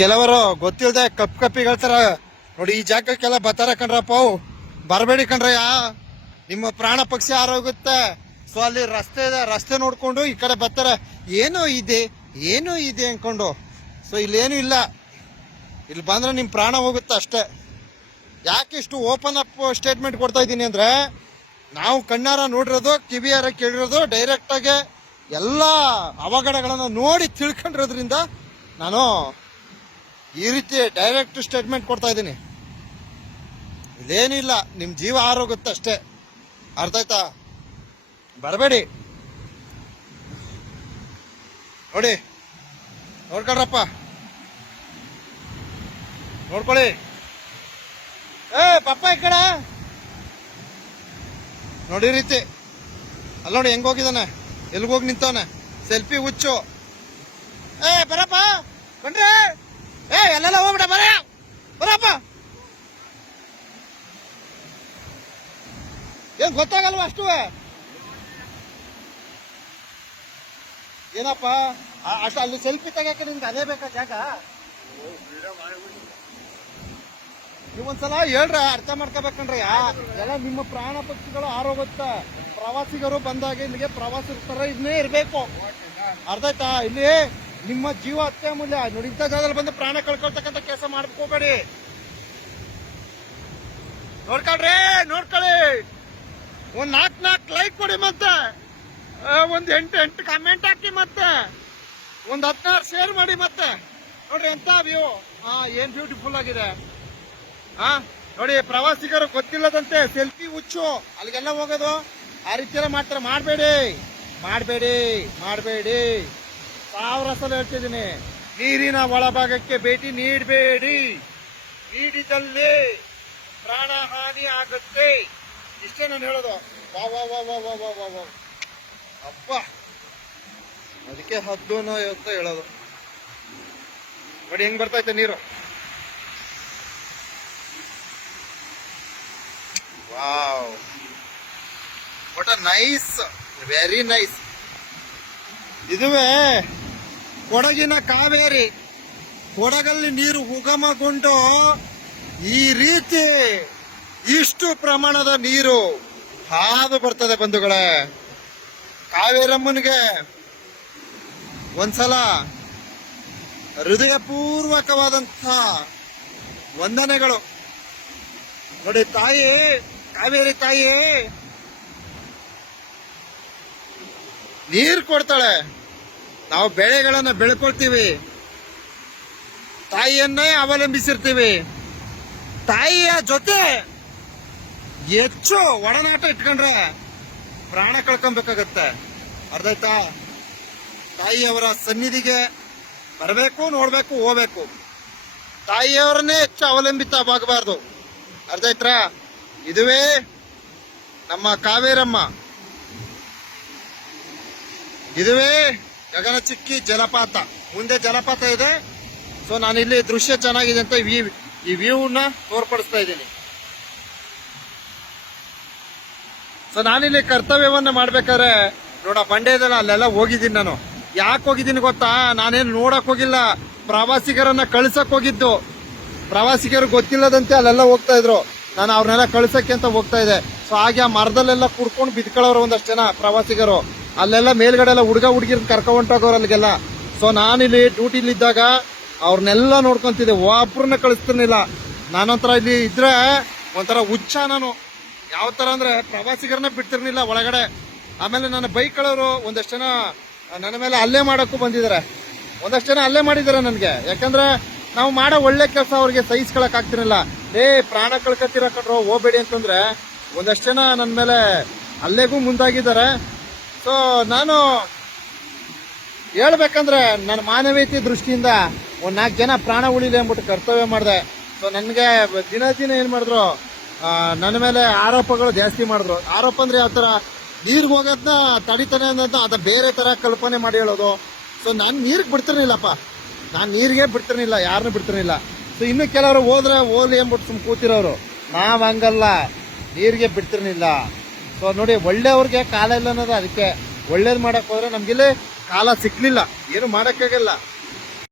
ಕೆಲವರು ಗೊತ್ತಿಲ್ಲದೆ ಕಪ್ ಕಪ್ಪಿಗೆ ಹೇಳ್ತಾರ ನೋಡಿ, ಈ ಜಾಗಕ್ಕೆಲ್ಲ ಬರ್ತಾರ ಕಣ್ರಪ್ಪ ಬರಬೇಡಿ ಕಣ್ರಯ್ಯ. ನಿಮ್ಮ ಪ್ರಾಣ ಪಕ್ಷಿ ಆರೋಗುತ್ತೆ. ಸೊ ಅಲ್ಲಿ ರಸ್ತೆ ಇದೆ, ರಸ್ತೆ ನೋಡಿಕೊಂಡು ಈ ಕಡೆ ಬರ್ತಾರೆ. ಏನೋ ಇದೆ ಏನೋ ಇದೆ ಅಂದ್ಕೊಂಡು ಸೊ ಇಲ್ಲೇನು ಇಲ್ಲ. ಇಲ್ಲಿ ಬಂದ್ರೆ ನಿಮ್ಮ ಪ್ರಾಣ ಹೋಗುತ್ತೆ ಅಷ್ಟೇ. ಯಾಕೆ ಇಷ್ಟು ಓಪನ್ ಅಪ್ ಸ್ಟೇಟ್ಮೆಂಟ್ ಕೊಡ್ತಾ ಇದ್ದೀನಿ ಅಂದ್ರೆ, ನಾವು ಕಣ್ಣಾರ ನೋಡಿರೋದು, ಕಿವಿಯಾರ ಕೇಳಿರೋದು ಡೈರೆಕ್ಟ್ ಆಗಿ ಎಲ್ಲ ಅವಘಡಗಳನ್ನು ನೋಡಿ ತಿಳ್ಕೊಂಡಿರೋದ್ರಿಂದ ನಾನು ಈ ರೀತಿ ಡೈರೆಕ್ಟ್ ಸ್ಟೇಟ್ಮೆಂಟ್ ಕೊಡ್ತಾ ಇದ್ದೀನಿ. ಇದೇನಿಲ್ಲ ನಿಮ್ಮ ಜೀವ ಆರೋಗ್ಯತ್ತಷ್ಟೇ ಅಷ್ಟೇ. ಅರ್ಥ ಆಯ್ತಾ? ಬರಬೇಡಿ. ನೋಡಿ ನೋಡ್ಕೊಳ್ರಪ್ಪ ನೋಡ್ಕೊಳ್ಳಿ. ಏ, ಪಪ್ಪ ಈ ಕಡೆ. ನೋಡಿ ರೀತಿ. ಅಲ್ಲ ನೋಡಿ ಹೆಂಗ್ ಹೋಗಿದಾನೆ ಎಲ್ಗೋಗಿ ನಿಂತವನೆ? ಸೆಲ್ಫಿ ಹುಚ್ಚು. ಏ, ಬರಪ್ಪ. ಬನ್ರಿ ಏ, ಎಲ್ಲೆಲ್ಲ ಹೋಗ್ಬಿಡ ಬರ, ಬರಪ್ಪ. ಏನ್ ಗೊತ್ತಾಗಲ್ವ ಅಷ್ಟು? ಏನಪ್ಪ ಅಷ್ಟು ಅಲ್ಲಿ ಸೆಲ್ಫಿ ತೆಗಿಯಕ್ಕೆ ನಿಮ್ಗೆ ಅದೇ ಬೇಕಾ ಜಾಗ? ನೀವೊಂದ್ಸಲ ಹೇಳ್ರ, ಅರ್ಥ ಮಾಡ್ಕೋಬೇಕಂದ್ರೆ. ಎಲ್ಲ ನಿಮ್ಮ ಪ್ರಾಣ ಪಕ್ಷಿಗಳು ಆರೋಗುತ್ತೆ ಪ್ರವಾಸಿಗರು ಬಂದಾಗ ಇಲ್ಲಿಗೆ ಪ್ರವಾಸಿಗರ ತರ ಇದನ್ನೇ ಇರ್ಬೇಕು. ಅರ್ಥ ಆಯ್ತಾ? ಇಲ್ಲಿ ನಿಮ್ಮ ಜೀವ ಅತ್ಯಮೂಲ್ಯ ನೋಡಿ, ಇಂಥ ಜಾಗದಲ್ಲಿ ಬಂದು ಪ್ರಾಣ ಕಳ್ಕೊಳ್ತಕ್ಕಂಥ ಕೆಲಸ ಮಾಡ್ಕೋಬೇಡಿ ನೋಡ್ಕೊಳ್ರಿ, ನೋಡ್ಕೊಳ್ಳಿ. ಒಂದ್ ನಾಲ್ಕು ನಾಲ್ಕು ಲೈಕ್ ಕೊಡಿ ಮತ್ತೆ. ಒಂದ್ ಎಂಟು ಎಂಟು ಕಮೆಂಟ್ ಹಾಕಿ ಮತ್ತೆ. ಒಂದ್ ಹದಿನಾರು ಶೇರ್ ಮಾಡಿ ಮತ್ತೆ. ನೋಡ್ರಿ, ಎಂತ ವ್ಯೂ ಹಾ ಏನ್ ಬ್ಯೂಟಿಫುಲ್ ಆಗಿದೆ. ಹಾ ನೋಡಿ, ಪ್ರವಾಸಿಗರು ಗೊತ್ತಿಲ್ಲದಂತೆ ಸೆಲ್ಫಿ ಹುಚ್ಚು. ಅಲ್ಲಿಗೆಲ್ಲ ಹೋಗೋದು. ಆ ರೀತಿ ಎಲ್ಲ ಮಾಡ್ತಾರೆ. ಮಾಡಬೇಡಿ. ಮಾಡಬೇಡಿ ಮಾಡಬೇಡಿ. ಸಾವಿರ ಸಲ ಹೇಳ್ತಿದ್ದೀನಿ. ನೀರಿನ ಒಳಭಾಗಕ್ಕೆ ಭೇಟಿ ನೀಡಬೇಡಿ. ನೀಡಿದಲ್ಲಿ ಪ್ರಾಣ ಹಾನಿ ಆಗುತ್ತೆ. ಇಷ್ಟೇ ನಾನು ಹೇಳೋದು. ವಾ ವಾ ವಾ ವಾ ವಾ ವಾ ವಾ ಅಪ್ಪ ಅದಕ್ಕೆ ಹದ್ದು ಅಂತ ಹೇಳೋದು. ನೋಡಿ, ಹೆಂಗ್ ಬರ್ತೈತೆ ನೀರು? Wow. What a nice very nice ಇದುವೇ ಕೊಡಗಿನ ಕಾವೇರಿ, ಕೊಡಗಲ್ಲಿ ನೀರು ಉಗಮಗೊಂಡು ಈ ರೀತಿ ಇಷ್ಟು ಪ್ರಮಾಣದ ನೀರು ಹಾದು ಬರ್ತದೆ ಬಂಧುಗಳೇ. ಕಾವೇರಮ್ಮನಿಗೆ ಒಂದ್ಸಲ ಹೃದಯಪೂರ್ವಕವಾದಂಥ ವಂದನೆಗಳು. ನೋಡಿ ತಾಯಿ, ಕಾವೇರಿ ತಾಯಿ, ನೀರು ಕೊಡ್ತಾಳೆ. ನಾವು ಬೆಳೆಗಳನ್ನು ಬೆಳ್ಕೊಳ್ತೀವಿ. ತಾಯಿಯನ್ನೇ ಅವಲಂಬಿಸಿರ್ತೀವಿ. ತಾಯಿಯ ಜೊತೆ ಹೆಚ್ಚು ಒಡನಾಟ ಇಟ್ಕೊಂಡ್ರೆ ಪ್ರಾಣ ಕಳ್ಕೊಬೇಕಾಗತ್ತೆ. ಅರ್ಧಾಯ್ತಾ ತಾಯಿಯವರ ಸನ್ನಿಧಿಗೆ ಬರಬೇಕು, ನೋಡಬೇಕು, ಹೋಗ್ಬೇಕು. ತಾಯಿಯವರನ್ನೇ ಹೆಚ್ಚು ಅವಲಂಬಿತವಾಗಬಾರ್ದು ಅರ್ಥ ಆಯ್ತಾ? ಇದುವೇ ನಮ್ಮ ಕಾವೇರಮ್ಮ. ಇದುವೇ ಗಗನಚುಕ್ಕಿ ಜಲಪಾತ. ಮುಂದೆ ಜಲಪಾತ ಇದೆ. ಸೊ ನಾನಿಲ್ಲಿ ದೃಶ್ಯ ಚೆನ್ನಾಗಿದೆ ಅಂತ ಈ ಈ ವ್ಯೂನ ತೋರ್ಪಡಿಸ್ತಾ ಇದ್ದೀನಿ. ಸೊ ನಾನಿಲ್ಲಿ ಕರ್ತವ್ಯವನ್ನ ಮಾಡ್ಬೇಕಾದ್ರೆ, ನೋಡ, ಬಂಡೆದಲ್ಲ ಅಲ್ಲೆಲ್ಲ ಹೋಗಿದ್ದೀನಿ ನಾನು. ಯಾಕೆ ಹೋಗಿದ್ದೀನಿ ಗೊತ್ತಾ? ನಾನೇನು ನೋಡಕ್ ಹೋಗಿಲ್ಲ. ಪ್ರವಾಸಿಗರನ್ನ ಕಳ್ಸಕ್ ಹೋಗಿದ್ದು. ಪ್ರವಾಸಿಗರು ಗೊತ್ತಿಲ್ಲದಂತೆ ಅಲ್ಲೆಲ್ಲ ಹೋಗ್ತಾ ಇದ್ರು. ನಾನು ಅವ್ರನ್ನೆಲ್ಲ ಕಳ್ಸಕ್ಕೆ ಅಂತ ಹೋಗ್ತಾ ಇದ್ದೆ. ಸೊ ಹಾಗೆ ಆ ಮರದಲ್ಲೆಲ್ಲ ಕುಡ್ಕೊಂಡು ಬಿದ್ಕೊಳ್ಳೋರು ಒಂದಷ್ಟು ಜನ ಪ್ರವಾಸಿಗರು. ಅಲ್ಲೆಲ್ಲ ಮೇಲ್ಗಡೆ ಎಲ್ಲ ಹುಡುಗ ಹುಡುಗಿರ್ ಕರ್ಕೊಂಡ್ ಹೋಗೋರು ಅಲ್ಲಿಗೆಲ್ಲ. ಸೊ ನಾನಿಲ್ಲಿ ಡ್ಯೂಟಿಲಿದ್ದಾಗ ಅವ್ರನ್ನೆಲ್ಲ ನೋಡ್ಕೊಂತಿದ್ದೆ. ಒಬ್ಬರನ್ನ ಕಳಿಸ್ತಿರ್ಲಿಲ್ಲ. ನಾನೊಂಥರ ಇಲ್ಲಿ ಇದ್ರೆ ಒಂಥರ ಹುಚ್ಚ ನಾನು. ಯಾವ ಥರ ಅಂದ್ರೆ ಪ್ರವಾಸಿಗರನ್ನ ಬಿಡ್ತಿರ್ಲಿಲ್ಲ ಒಳಗಡೆ. ಆಮೇಲೆ ನನ್ನ ಬೈಕ್ಗಳವರು ಒಂದಷ್ಟು ಜನ ನನ್ನ ಮೇಲೆ ಅಲ್ಲೇ ಮಾಡೋಕ್ಕೂ ಬಂದಿದ್ದಾರೆ. ಒಂದಷ್ಟು ಜನ ಅಲ್ಲೇ ಮಾಡಿದ್ದಾರೆ ನನಗೆ. ಯಾಕಂದ್ರೆ ನಾವು ಮಾಡೋ ಒಳ್ಳೆ ಕೆಲಸ ಅವ್ರಿಗೆ ಸಹಿಸ್ಕೊಳಕ್ ಆಗ್ತಿರಲಿಲ್ಲ. ಏ ಪ್ರಾಣ ಕಳ್ಕೊತಿರ ಕಟ್ರೋ ಹೋಗ್ಬೇಡಿ ಅಂತಂದ್ರೆ ಒಂದಷ್ಟು ಜನ ನನ್ನ ಮೇಲೆ ಅಲ್ಲೇಗೂ ಮುಂದಾಗಿದ್ದಾರೆ. ಸೊ ನಾನು ಹೇಳ್ಬೇಕಂದ್ರೆ ನನ್ನ ಮಾನವೀಯತೆ ದೃಷ್ಟಿಯಿಂದ ಒಂದ್ ನಾಲ್ಕು ಜನ ಪ್ರಾಣ ಉಳಿಲಿ ಅಂದ್ಬಿಟ್ಟು ಕರ್ತವ್ಯ ಮಾಡಿದೆ. ಸೊ ನನಗೆ ದಿನ ದಿನ ಏನ್ ಮಾಡಿದ್ರು ನನ್ನ ಮೇಲೆ ಆರೋಪಗಳು ಜಾಸ್ತಿ ಮಾಡಿದ್ರು. ಆರೋಪ ಅಂದ್ರೆ ಯಾವ ತರ? ನೀರಿಗೆ ಹೋಗೋದನ್ನ ತಡಿತಾನೆ ಅನ್ನೋದನ್ನ ಅದ ಬೇರೆ ತರ ಕಲ್ಪನೆ ಮಾಡಿ ಹೇಳೋದು. ಸೊ ನಾನು ನೀರಿಗೆ ಬಿಡ್ತಿರ್ಲಿಲ್ಲಪ್ಪ. ನಾನು ನೀರಿಗೆ ಬಿಡ್ತಿರ್ಲಿಲ್ಲ ಯಾರನ್ನೂ ಬಿಡ್ತಿರ್ಲಿಲ್ಲ. ಸೊ ಇನ್ನು ಕೆಲವರು ಹೋದ್ರೆ ಹೋಗ್ಲಿ ಅಂದ್ಬಿಟ್ಟು ಸುಮ್ ಕೂತಿರೋರು. ನಾವ್ ಹಂಗಲ್ಲ. ನೀರಿಗೆ ಬಿಡ್ತಿರ್ಲಿಲ್ಲ. ಸೊ ನೋಡಿ, ಒಳ್ಳೆಯವ್ರಿಗೆ ಕಾಲ ಇಲ್ಲ ಅನ್ನೋದು ಅದಕ್ಕೆ ಒಳ್ಳೇದು ಮಾಡಕ್ ಹೋದ್ರೆ ನಮ್ಗಿಲ್ಲಿ ಕಾಲ ಸಿಕ್ಲಿಲ್ಲ. ಏನು ಮಾಡಕ್ಕಾಗಲ್ಲ.